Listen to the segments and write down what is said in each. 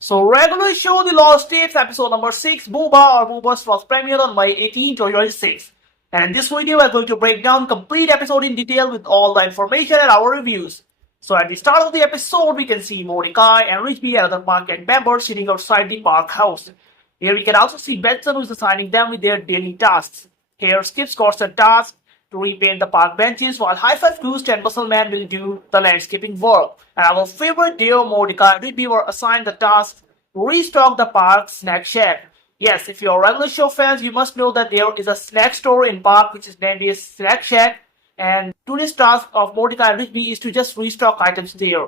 So regular show The Lost Tapes episode number 6 Boba or Boba's was premiered on May 18, 2026. And in this video we're going to break down complete episode in detail with all the information and our reviews. So at the start of the episode we can see Mordecai and Rigby and other market members sitting outside the park house. Here we can also see Benson who is assigning them with their daily tasks. Here Skip's got a task to repaint the park benches while High Five Ghost and Muscle Man will do the landscaping work. And our favorite duo Mordecai and Rigby were assigned the task to restock the park snack shack. Yes, if you're regular show fans, you must know that there is a snack store in park which is named as Snack Shack. And today's task of Mordecai and Rigby is to just restock items there.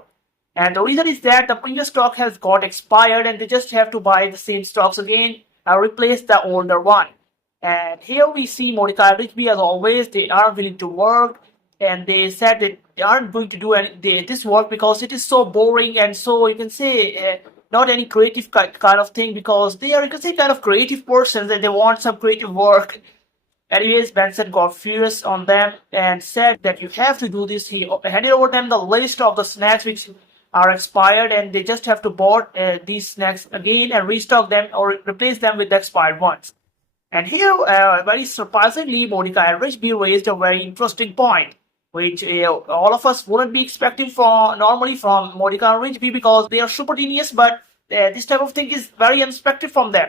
And the reason is that the previous stock has got expired and they just have to buy the same stocks again and replace the older one. And here we see Mordecai and Rigby as always, they aren't willing to work and they said that they aren't going to do this work because it is so boring and so you can say not any creative kind of thing because they are, you can say, kind of creative persons and they want some creative work. Anyways, Benson got furious on them and said that you have to do this. He handed over them the list of the snacks which are expired and they just have to buy these snacks again and restock them or replace them with the expired ones. And here, very surprisingly, Mordecai and Rigby raised a very interesting point, which all of us wouldn't be expecting normally from Mordecai and Rigby because they are super genius, but this type of thing is very unexpected from them.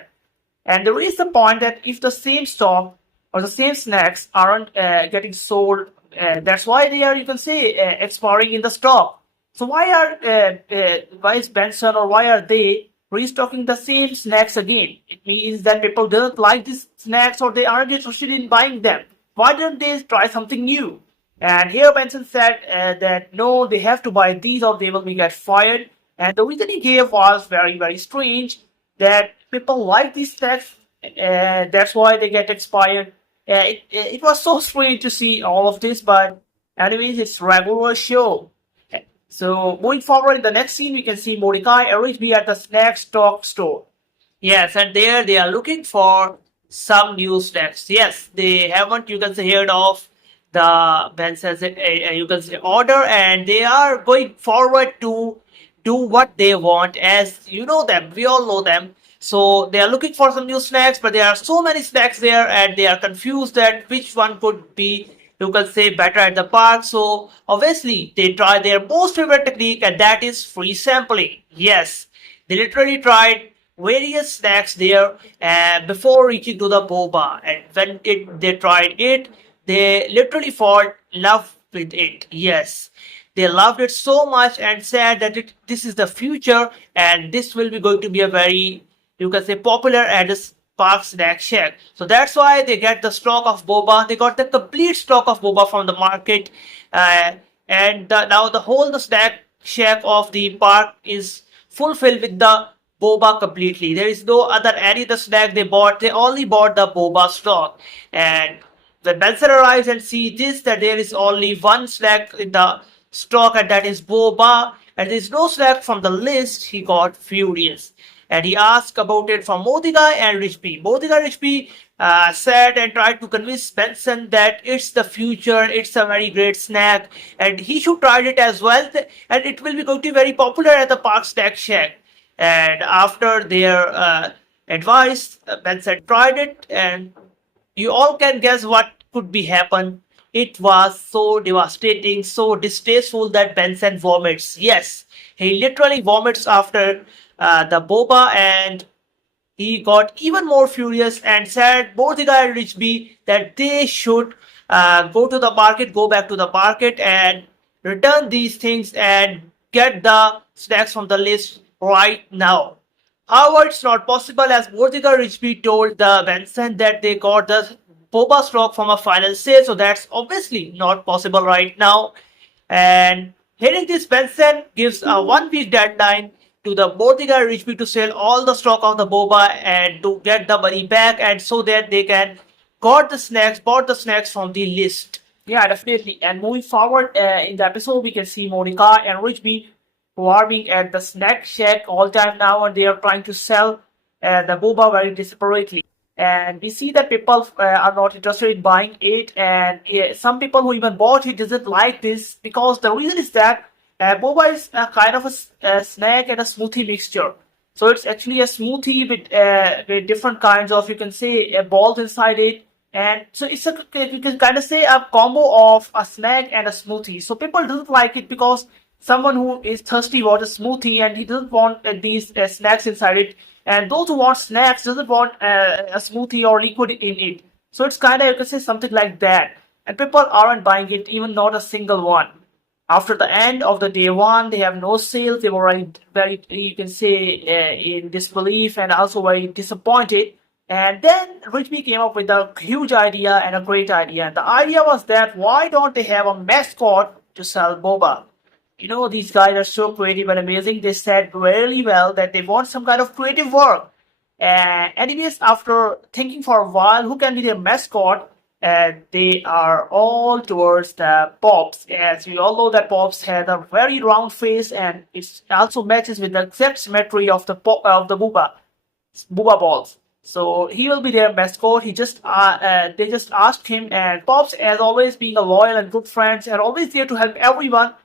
And there is the point that if the same stock or the same snacks aren't getting sold, that's why they are, you can say, expiring in the stock. So why is Benson or why are they restocking the same snacks again? It means that people don't like these snacks or they aren't interested in buying them. Why don't they try something new? And here Benson said that no, they have to buy these or they will be get fired. And the reason he gave was very, very strange, that people like these snacks, that's why they get expired. It was so strange to see all of this, but anyways, it's regular show. So moving forward in the next scene, we can see Mordecai and Rigby at the snack stock store. Yes, and there they are looking for some new snacks. Yes, they haven't, you can say, heard of the Benson's, you can say, order, and they are going forward to do what they want. As you know them, we all know them. So they are looking for some new snacks, but there are so many snacks there, and they are confused that which one could be, you can say, better at the park. So obviously they try their most favorite technique, and that is free sampling. Yes, they literally tried various snacks there before reaching to the boba, and when they tried it, they literally fell in love with it. Yes, they loved it so much and said that this is the future and this will be going to be a very, you can say, popular at this park snack shack. So that's why they get the stock of boba. They got the complete stock of boba from the market, now the snack shack of the park is fulfilled with the boba completely. There is no other any other snack they bought. They only bought the boba stock. And when Benson arrives and sees this, that there is only one snack in the stock and that is boba, and there is no snack from the list, he got furious. And he asked about it from Mordecai and Rigby. Mordecai and Rigby said and tried to convince Benson that it's the future, it's a very great snack, and he should try it as well, and it will be going to be very popular at the park snack shack. And after their advice, Benson tried it, and you all can guess what could be happen. It was so devastating, so distasteful that Benson vomits. Yes, he literally vomits after the boba, and he got even more furious and said both the guy and Richby that they should go back to the market and return these things and get the snacks from the list right now. However, it's not possible as Mordecai Richby told the Benson that they got the boba stock from a final sale, so that's obviously not possible right now. And hearing this, Benson gives a 1 week deadline to the Mordecai Richby to sell all the stock of the boba and to get the money back, and so that they can bought the snacks from the list. Yeah, definitely. And moving forward in the episode, we can see Mordecai and Richby who are being at the snack shack all time now, and they are trying to sell the boba very desperately. And we see that people are not interested in buying it, and some people who even bought it doesn't like this because the reason is that boba is a kind of a snack and a smoothie mixture. So it's actually a smoothie with different kinds of, you can say, balls inside it. And so it's a, you can kind of say, a combo of a snack and a smoothie. So people doesn't like it because someone who is thirsty wants a smoothie and he doesn't want these snacks inside it. And those who want snacks doesn't want a smoothie or liquid in it. So it's kind of, you can say, something like that. And people aren't buying it, even not a single one. After the end of the day one, they have no sales. They were very, you can say, in disbelief and also very disappointed. And then Richby came up with a huge idea and a great idea. And the idea was that why don't they have a mascot to sell boba? You know, these guys are so creative and amazing. They said really well that they want some kind of creative work. And anyways, after thinking for a while, who can be their mascot? And they are all towards the Pops. As we all know that Pops had a very round face and it also matches with the exact symmetry of the Booba balls. So he will be their mascot. They just asked him, and Pops, as always, being a loyal and good friend, and always there to help everyone.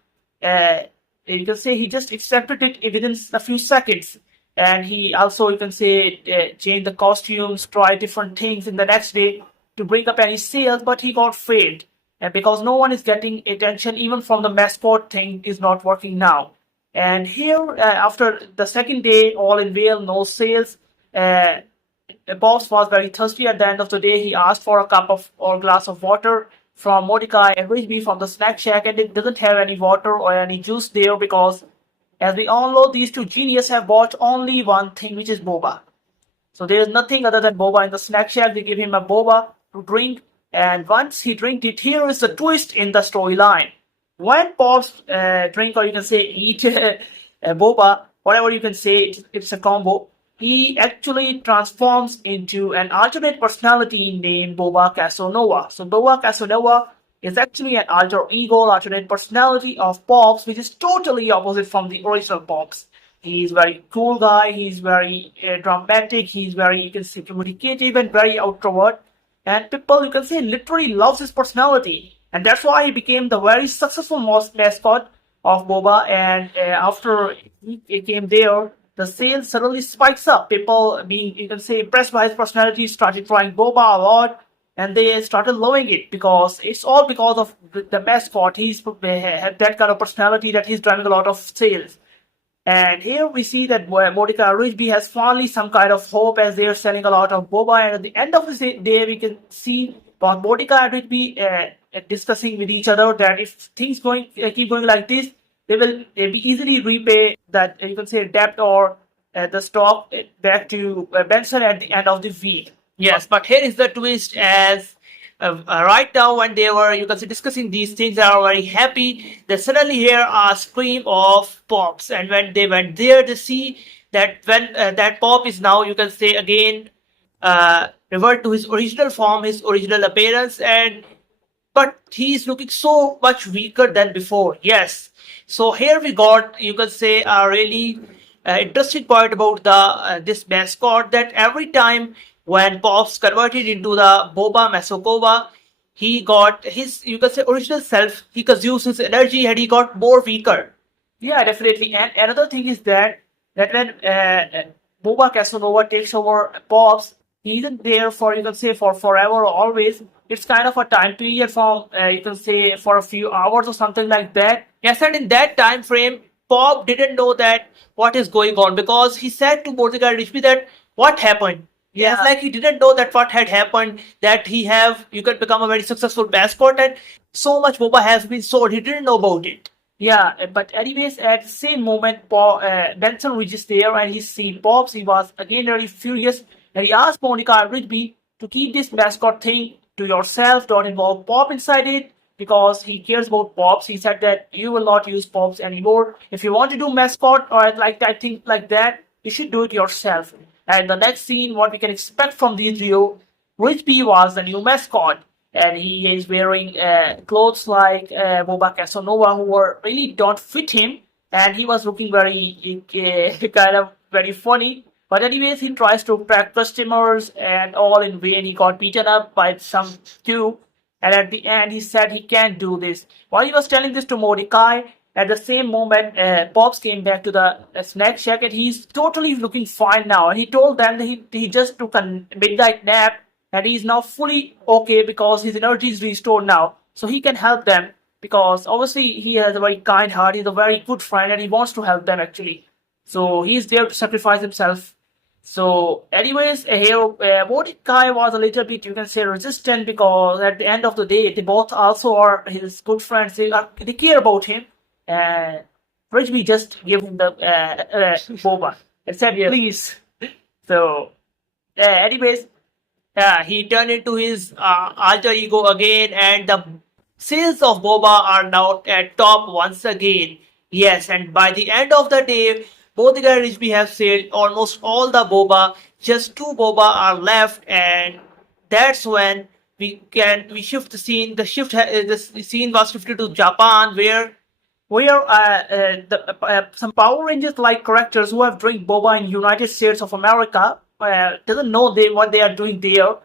Uh, you can say he just accepted it within a few seconds. And he also, you can say, changed the costumes, tried different things in the next day to bring up any sales, but he got failed. And because no one is getting attention, even from the mascot thing is not working now. And here, after the second day, all in vain, no sales. Boss was very thirsty at the end of the day. He asked for a cup of or glass of water from Mordecai and Rigby from the snack shack, and it doesn't have any water or any juice there because, as we all know, these two geniuses have bought only one thing, which is boba. So there is nothing other than boba in the snack shack. They give him a boba to drink, and once he drinks it, here is the twist in the storyline. When Pops drink, or you can say eat boba, whatever you can say, it's a combo. He actually transforms into an alternate personality named Boba Casanova. So Boba Casanova is actually an alter ego, alternate personality of Pops, which is totally opposite from the original Pops. He's very cool guy. He's very dramatic. He's very, you can say, communicative and very outrovert. And people, you can say, literally loves his personality. And that's why he became the very successful mascot of Boba. And after he came there, the sales suddenly spikes up. People being, you can say, impressed by his personality, started trying Boba a lot. And they started loving it because it's all because of the mascot. He's had that kind of personality that he's driving a lot of sales. And here we see that Mordecai Rigby has finally some kind of hope as they are selling a lot of boba. And at the end of the day, we can see about Mordecai and Rigby discussing with each other that if things keep going like this, they will be easily repay that, you can say, debt or the stock back to Benson at the end of the week. Yes, but here is the twist as right now when they were, you can say, discussing these things, they are very happy. They suddenly hear a scream of Pops, and when they went there, they see that when that Pop is now, you can say, again revert to his original form, his original appearance, and but he's looking so much weaker than before. Yes. So here we got, you can say, a really interesting point about the this mascot, that every time when Pops converted into the Boba Masokova, he got his, you can say, original self. He consumed his energy and he got more weaker. Yeah, definitely. And another thing is that when Boba Casanova takes over Pops, he isn't there for, you can say, for forever or always. It's kind of a time period from, you can say, for a few hours or something like that. Yes, and in that time frame, Pop didn't know that what is going on, because he said to Mordecai Rigby that what happened. Yes, like he didn't know that what had happened, that you can become a very successful mascot and so much boba has been sold. He didn't know about it. Yeah, but anyways, at the same moment, Benson reaches there and he sees Pops. He was again very furious and he asked Monica and Rigby to keep this mascot thing to yourself. Don't involve Pop inside it because he cares about Pops. He said that you will not use Pops anymore. If you want to do mascot or like that thing like that, you should do it yourself. And the next scene, what we can expect from this trio, Rigby was the new mascot. And he is wearing clothes like Boba Casanova, who really don't fit him. And he was looking very, kind of very funny. But anyways, he tries to attract customers and all in vain. He got beaten up by some two. And at the end, he said he can't do this. While he was telling this to Mordecai, At the same moment, Pops came back to the snack shack and he's totally looking fine now. And he told them that he just took a midnight nap and he's now fully okay because his energy is restored now. So he can help them because obviously he has a very kind heart. He's a very good friend and he wants to help them actually. So he's there to sacrifice himself. So, anyways, here Mordecai was a little bit, you can say, resistant because at the end of the day, they both also are his good friends. They care about him, and Ridgeby just give him the Boba and said, please. So, anyways, he turned into his alter ego again, and the sales of Boba are now at top once again. Yes, and by the end of the day, both the guy Ridgeby have sold almost all the Boba. Just two Boba are left, and that's when we shift the scene. The scene was shifted to Japan, where some Power Rangers like characters who have drank boba in United States of America doesn't know what they are doing there,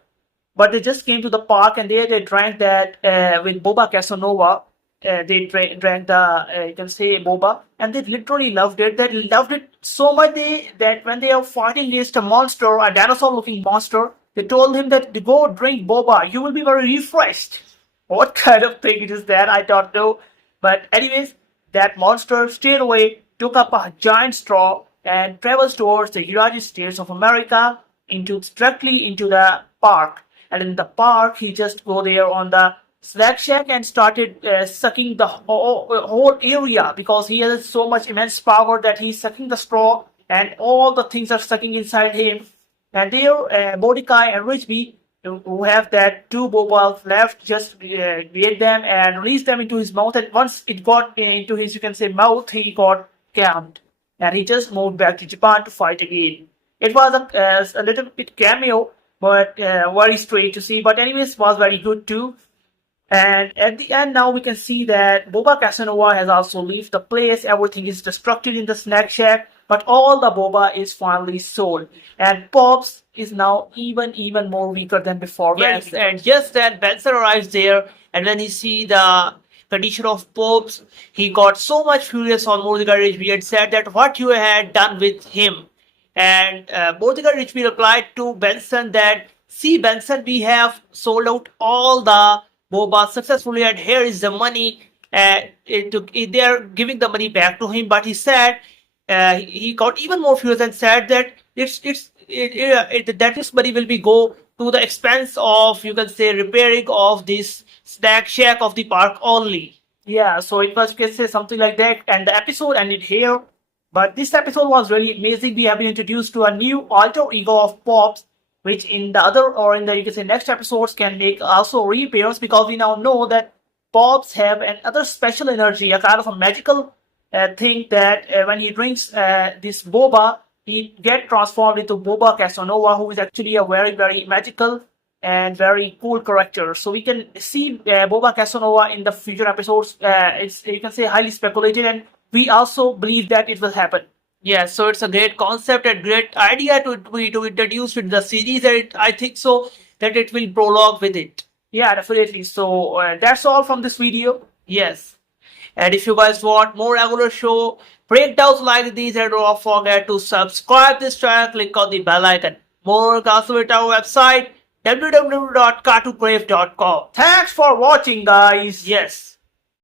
but they just came to the park and there they drank that with Boba Casanova. They drank the you can say boba, and they literally loved it. They loved it so much that when they are fighting against a monster, a dinosaur-looking monster, they told him that go drink boba, you will be very refreshed. What kind of thing it is that? I don't know. But anyways, that monster stayed away, took up a giant straw, and travels towards the United States of America directly into the park. And in the park, he just go there on the snack shack and started sucking the whole area because he has so much immense power that he's sucking the straw and all the things are sucking inside him. And there, Mordecai and Ridgeby, who have that two bobas left, just get them and release them into his mouth. And once it got into his, you can say, mouth, he got calmed. And he just moved back to Japan to fight again. It was a little bit cameo, but very strange to see. But anyways, was very good too. And at the end now we can see that Boba Casanova has also left the place. Everything is destructed in the snack shack, but all the boba is finally sold. And Pops is now even more weaker than before. Yes, and just then Benson arrives there, and when he see the condition of Pops, he got so much furious on Mordecai Ridgeby and said that what you had done with him. And Mordecai Ridgeby replied to Benson that, see Benson, we have sold out all the boba successfully and here is the money. They are giving the money back to him, but he said he got even more furious and said that that this money will be go to the expense of, you can say, repairing of this snack shack of the park only. Yeah, so it was, you can say, something like that, and the episode ended here. But this episode was really amazing. We have been introduced to a new alter ego of Pops, which in the other, or in the, you can say, next episodes can make also reappearance, because we now know that Pops have another special energy, a kind of a magical thing that when he drinks this boba, he get transformed into Boba Casanova, who is actually a very magical and very cool character. So we can see Boba Casanova in the future episodes. It's, you can say, highly speculated, and we also believe that it will happen. Yeah, so it's a great concept and great idea to introduce with the series, and I think so that it will prologue with it. Yeah, definitely. So that's all from this video. Yes. And if you guys want more regular show breakdowns like these, and don't forget to subscribe this channel, click on the bell icon. More also at our website www.cartoocrave.com. Thanks for watching, guys. Yes.